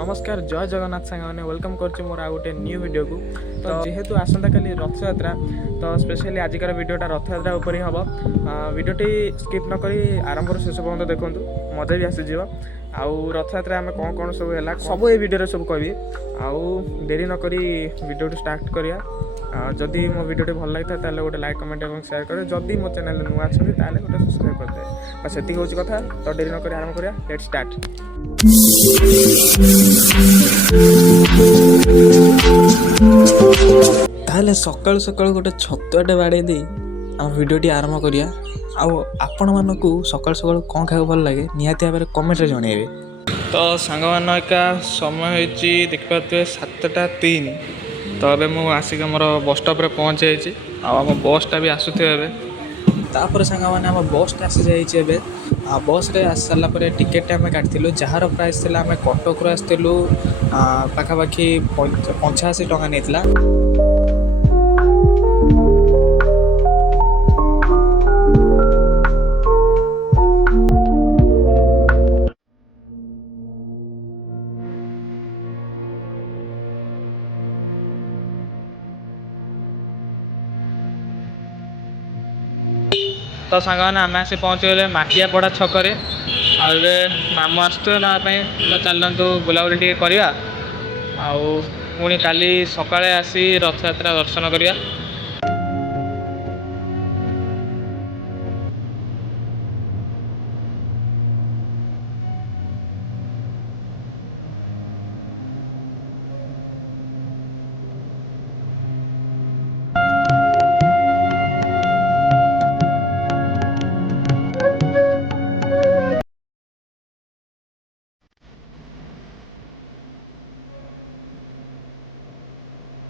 नमस्कार जय जगन्नाथ सांग मैंने वेलकम कर मोर आउ गोटे न्यू वीडियो को। तो जेहेतु आसंता काली रथयात्रा तो स्पेशली आजिकार वीडियोटा रथयात्रा उपर ही हम वीडियोटी स्किप न करी आरंभ शेष पर्यंत देखूँ मजा भी आसीज। आउ रथयात्रा आम कौन कौन सब है सब ये वीडियो सब कहि आउ देरी न करी वीडियो स्टार्ट करिया। जदि मो वीडियो भल लगी था गोटे लाइक कमेंट और शेयर करें। जदि मो चैनल नुआ अच्छा गोटे सब्सक्राइब करते बस ये हूँ कथा। तो देरी न करी आरंभ करिया लेट्स स्टार्ट। ताहले सकाळु सकाळु गोटे छतुआटे बाड़े दे आम वीडियोटी आरंभ करिया। आपण मानकु सकाळु सकाळु कौन खाइबा भल लगे निहाती भाव में कमेंट जनइबे। तो सांग मानका समय होती देखिए 7:03। तो अबे मु आसिक मोर बस स्टॉप रे पहुँच जाइए। आम बसटा भी आसुथे तापर सांग मैंने आम बसटा आसी जाइए। बस रे आसी सारा पर टिकेट आम काटिलु जार प्राइस थी आम कटक आसलु पाखापाखि 85 टका नहीं। तो सांग आम आसी पहुँच गए माटियापड़ा छकरे। आगे मामू आसुए ना तो चलतु बुलाबुली टे करवा। पुणी काली सकाळे आसी रथयात्रा दर्शन करिया।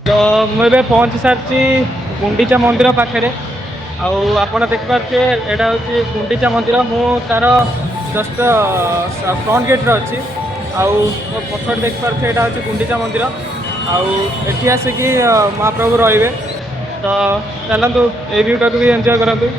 तो मुझे पहुँची सारी गुंडीचा मंदिर पाखे। आपड़ देखिपे यहाँ हूँ गुंडीचा मंदिर। मु तार जस्ट फ्रंट गेट्रे अच्छी। मो पछड़ देखिपे यहाँ हूँ गुंडीचा मंदिर। आठी आसिक महाप्रभु रे। तो चलतु ये व्यूटा को भी एंजॉय करूँ।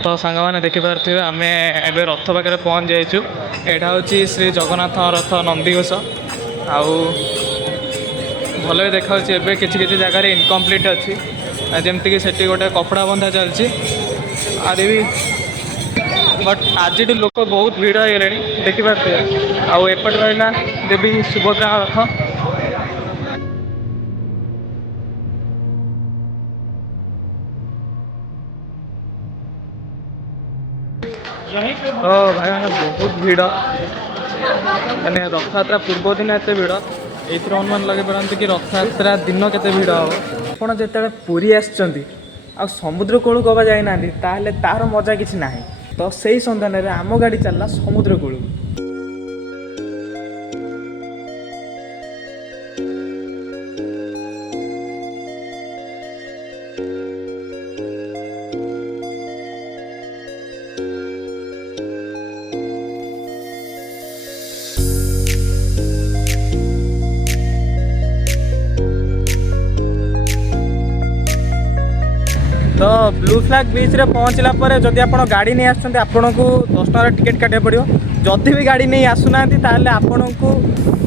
तो सांग मैंने देखिपे आम ए रथ पाखे पहुँच जाइए। यहाँ हूँ श्री जगन्नाथ रथ नंदीघोष। भल भी देखा कि जगार इनकम्प्लीट अच्छी जमीक से गोटे कपड़ा बंधा चलती आदि भी। बट आज लोक बहुत भिड़ हो गले देखिपे। आउट रहा देवी सुभद्रा रथ। तो भाई मैंने बहुत भिड़ मैंने रथयात्रा पूर्व दिन एत भिड़ ये अनुमान लगे पारती कि रथयात्रा दिन केते भिड़ हम। आप जो पुरी समुद्र कूल को जाना तार मजा किसी ना। तो से सन्धान में आम गाड़ी चलला समुद्र कूल। तो ब्लू फ्लैग बीच रे पहुँचला जदि आप गाड़ी नहीं आसुँच आपन को 10 टकर टिकेट काटा पड़ो। जदि भी गाड़ी नहीं आसुना आपन को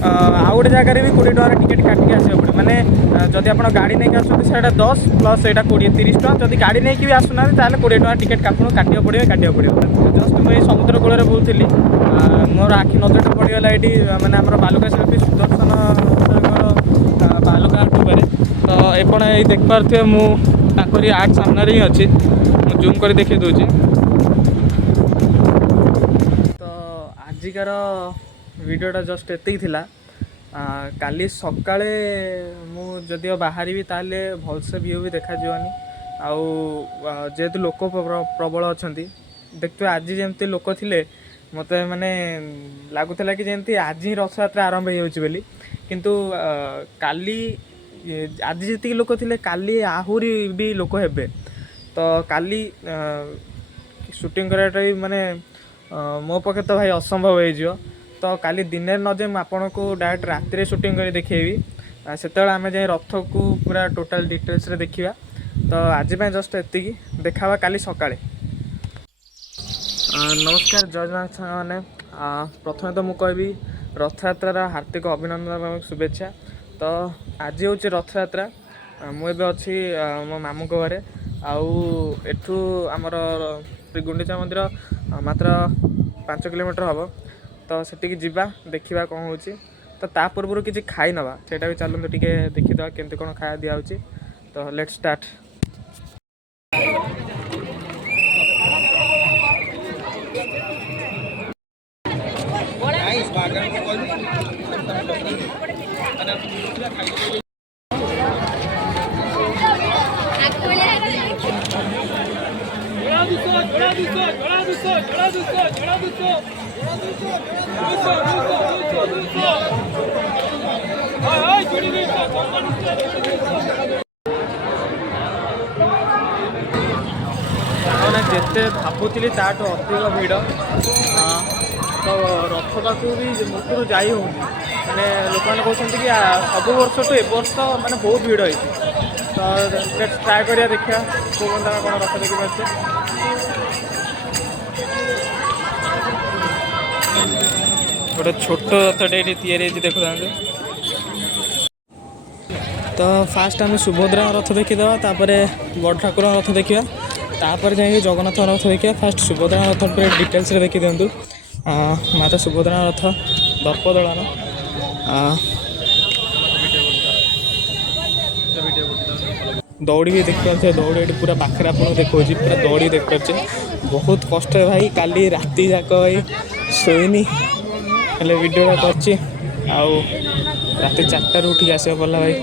आउ गोटे जगार भी 20 टकर टिकेट काटिक आसो पड़े। मैंने जदि आप गाड़ी नहीं आसुँच से 10 प्लस यहाँ 20-30 टका। जदि गाड़ी नहीं भी आसुना 20 टका टिकेट आपको काटा पड़ो। जस्ट मुझे समुद्र कूल बुलूली मोर आखि नजर पड़गला ये मैंने आम बालुका शिल्पी सुदर्शन बालुका ऊपर। तो ये देखिपे मुझे आर्ट सामने ही अच्छी जूम कर देखी दूची। तो आजिकार वीडियोटा जस्ट एति थिला। काली सकाळे मु जदि बाहरी ताले भलसे व्यू भी देखा जीवनी। आउ जेहेतु लोक प्रबल अच्छा देखते आज जमी लोक थे मत माने लगुला कि जमी आज ही रथ यात्रा आरंभ हो किंतु काली आज जी लोक थे काली आहुरी भी लोक हे तो काली शूटिंग कराटा भी माने मो पक्षे तो भाई असंभव हो तो काली दिन नजे आपन को डायरेक्ट राति शूटिंग कर देखी से आम जाए रथ को पूरा टोटाल डिटेल्स रे देखा तो आज जस्ट एति देखा काली सकाळे। नमस्कार जय जगन्नाथ मैंने प्रथम तो मुझे रथ यात्रार हार्दिक अभिनंदन एवं शुभेच्छा। तो आज हूँ रथ यात्रा मुझे अच्छी मो मामू घरे आठू आमर श्री गुंडीचा मंदिर मात्र 5 किलोमीटर हम तो सेटिकी जीवा देखा कौन हो तो ता पूर्व किसी खाई नवा सेटा भी चलते टे देखीद केमती कौन खाया दिया तो लेट स्टार्ट। जिते भावुली ताठू अधिक भिड़ तो रथ पाक भी मुख्य जा मैंने लोक मैंने कहते कि सब वर्ष तो ए वर्ष मैंने बहुत भिड़ है तो ट्राए करिया देखा कौ बंदा कौन रथ देखी पारे गोटे छोट रथटे ये देखु तो फास्ट आम सुभद्रा रथ देखीदे बड़ ठाकुर रथ देखा तापर जाए जगन्नाथ रथ देखिए फास्ट सुभद्रा रथ पर डिटेल्स देखी दिंतु माता सुभद्रा रथ दर्प दलन दौड़ी भी देखिए दौड़ी पूरा पाखे आप देखा पूरा दौड़ी देख पारे बहुत कष्ट है भाई काली राति जाक भाई शोनी हेल्ले भिडियोटा कर राति 4टार उठिक आसवा पड़ा भाई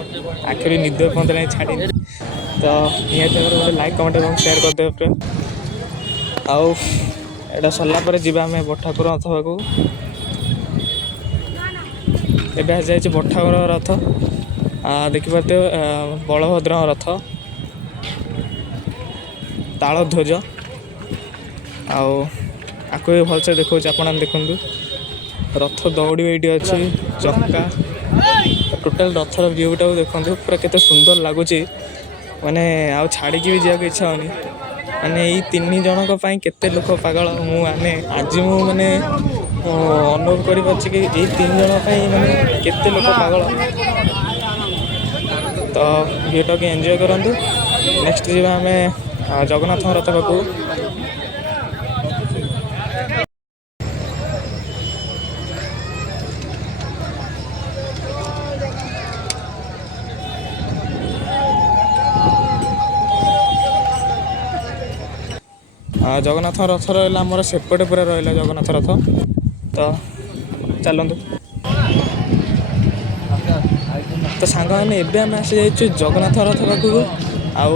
आखिर निद पहुँच ना छाड़ी तो निहती गोटे लाइक कमेंट और शेयर करदे आउ एटा सरला पर जीवा आम बड़ ठाकुर रथ पाक एवं जाए बड़ ठाकुर रथ देखिपे बलभद्र रथ तालध्वज आपको भी भलसे देखा आप देखु रथ दौड़ी ये अच्छी चक्का टोटाल रथर व्यूटा देखो पूरा केते सुंदर लगुच माने आउ छाड़ी भी जाक इच्छा होनी माने यही 3 जनक केते लोक पागल मुझे आज मैंने अनुभव कर कि यही 3 जन माने केते लोक पागल तो भिडियो को एंजॉय करूँ। नेक्स्ट जी आम जगन्नाथ रथ पाक जगन्नाथ रथ रहा आमर सेपटे पूरा रहा जगन्नाथ रथ तो चलतु तो सांग मैंने एवं आसी जाइए जगन्नाथ रथ पाक आउ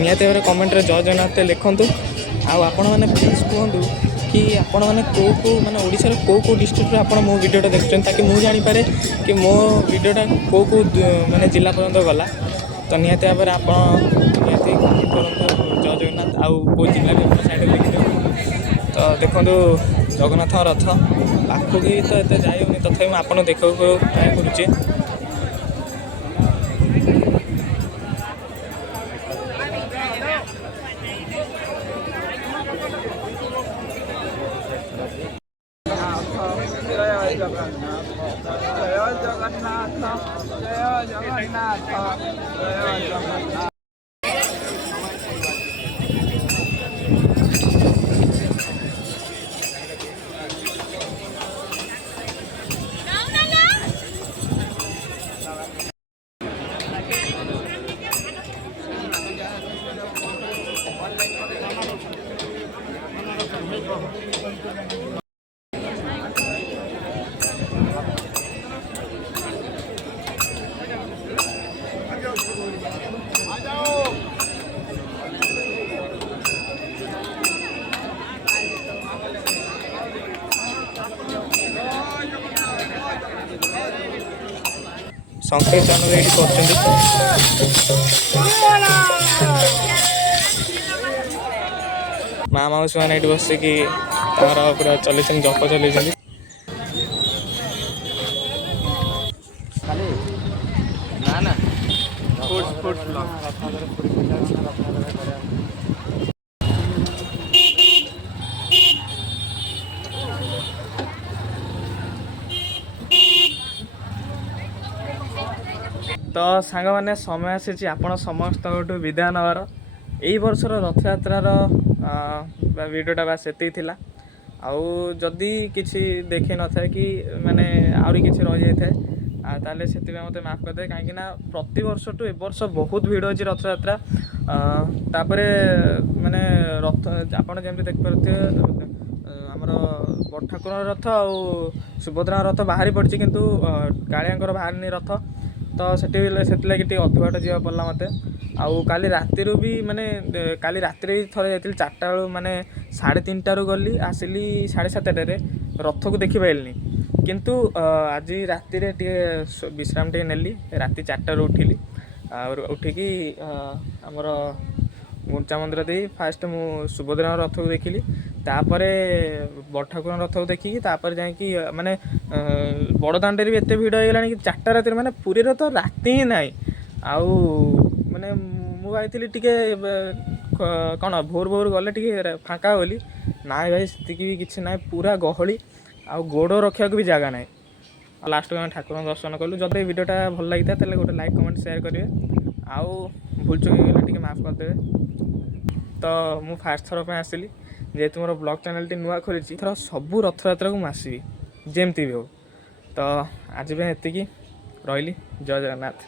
निहाती भाव कमेंट जय जगन्नाथ लिखुँ आपण मैंने प्लीज कहतु कि आपण मैंने कौ मैंने ओडिशार कौ डिस्ट्रिक्ट आप मो वीडियोटा देखुं ताकि मुझे जानीपे कि मो वीडियोटा कौ माने जिला पर्यंत गला तो निहाती भाव आप निहाती करूँ जय जगन्नाथ आउ कौ जिला भी आप साइड देखते तो देखो जगन्नाथ रथ पाखु भी तो ये जाए तथापि आपको देखा ट्राए करुचे ସଂକୀର୍ତ୍ତନ ବି ଏଇଠି କରୁଛନ୍ତି। ମା ମାଉସୀ ମାନେ ଏଇଠି ବସିକି ତାଙ୍କର ପୁରା ଚଲେଇଛନ୍ତି, ଜପ ଚଲେଇଛନ୍ତି। ତ ସାଙ୍ଗମାନେ ସମୟ ଆସିଛି ଆପଣ ସମସ୍ତଙ୍କଠୁ ବିଦାୟ ନେବାର। ଏଇ ବର୍ଷର ରଥଯାତ୍ରାର ଭିଡ଼ିଓଟା ବାସ୍ ସେତିକି ଥିଲା। ଆଉ ଯଦି କିଛି ଦେଖିନଥାଏ କି ମାନେ ଆହୁରି କିଛି ରହିଯାଇଥାଏ ତାହେଲେ ସେଥିପାଇଁ ମୋତେ ମାଫ କରିଦେବେ, କାହିଁକିନା ପ୍ରତିବର୍ଷଠୁ ଏ ବର୍ଷ ବହୁତ ଭିଡ଼ ଅଛି ରଥଯାତ୍ରା। ତାପରେ ମାନେ ରଥ ଆପଣ ଯେମିତି ଦେଖିପାରୁଥିବେ ଆମର ବଡ଼ ଠାକୁରଙ୍କ ରଥ ଆଉ ସୁଭଦ୍ରାଙ୍କ ରଥ ବାହାରି ପଡ଼ିଛି, କିନ୍ତୁ କାଳିଆଙ୍କର ବାହାରିନି ରଥ। ତ ସେଥିଲାଗି ଟିକେ ଅଧିକ ବାଟ ଯିବାକୁ ପଡ଼ିଲା ମୋତେ। ଆଉ କାଲି ରାତିରୁ ବି ମାନେ କାଲି ରାତିରେ ଥରେ ଯାଇଥିଲି 4ଟା ବେଳୁ, ମାନେ 3:30ଟାରୁ ଗଲି, ଆସିଲି 7:30ରେ, ରଥକୁ ଦେଖିପାରିଲିନି। କିନ୍ତୁ ଆଜି ରାତିରେ ଟିକେ ବିଶ୍ରାମ ଟିକେ ନେଲି, ରାତି 4ଟାରୁ ଉଠିଲି। ଆଉ ଉଠିକି ଆମର ଗୁଣ୍ଡିଚା ମନ୍ଦିର ଦେଇ ଫାଷ୍ଟ ମୁଁ ସୁଭଦ୍ରାଙ୍କ ରଥକୁ ଦେଖିଲି, ତାପରେ ବଡ଼ ଠାକୁରଙ୍କ ରଥକୁ ଦେଖିକି ତାପରେ ଯାଇକି ମାନେ ବଡ଼ ଦାଣ୍ଡରେ ବି ଏତେ ଭିଡ଼ ହେଇଗଲାଣି କି 4ଟା ରାତିରେ, ମାନେ ପୁରୀରେ ତ ରାତି ହିଁ ନାହିଁ। ଆଉ ମାନେ ମୁଁ ଭାବିଥିଲି ଟିକେ କ'ଣ ଭୋରୁ ଗଲେ ଟିକେ ଫାଙ୍କା ବୋଲି, ନାଇଁ ଭାଇ ସେତିକି ବି କିଛି ନାହିଁ, ପୁରା ଗହଳି, ଆଉ ଗୋଡ଼ ରଖିବାକୁ ବି ଜାଗା ନାହିଁ। ଆଉ ଲାଷ୍ଟକୁ ଆମେ ଠାକୁରଙ୍କ ଦର୍ଶନ କଲୁ। ଯଦି ଏ ଭିଡ଼ିଓଟା ଭଲ ଲାଗିଥାଏ ତାହେଲେ ଗୋଟେ ଲାଇକ୍ କମେଣ୍ଟ ସେୟାର କରିବେ, ଆଉ ଭୁଲଚୁକ୍ ହେଇଗଲେ ଟିକେ ମାଫ କରିଦେବେ। ତ ମୁଁ ଫାଷ୍ଟ ଥର ପାଇଁ ଆସିଲି, ଯେହେତୁ ମୋର ବ୍ଲଗ୍ ଚ୍ୟାନେଲ୍ଟି ନୂଆ ଖୋଲିଛି, ଏଥର ସବୁ ରଥଯାତ୍ରାକୁ ମୁଁ ଆସିବି ଯେମିତି ବି ହଉ। ତ ଆଜି ପାଇଁ ଏତିକି, ରହିଲି, ଜୟ ଜଗନ୍ନାଥ।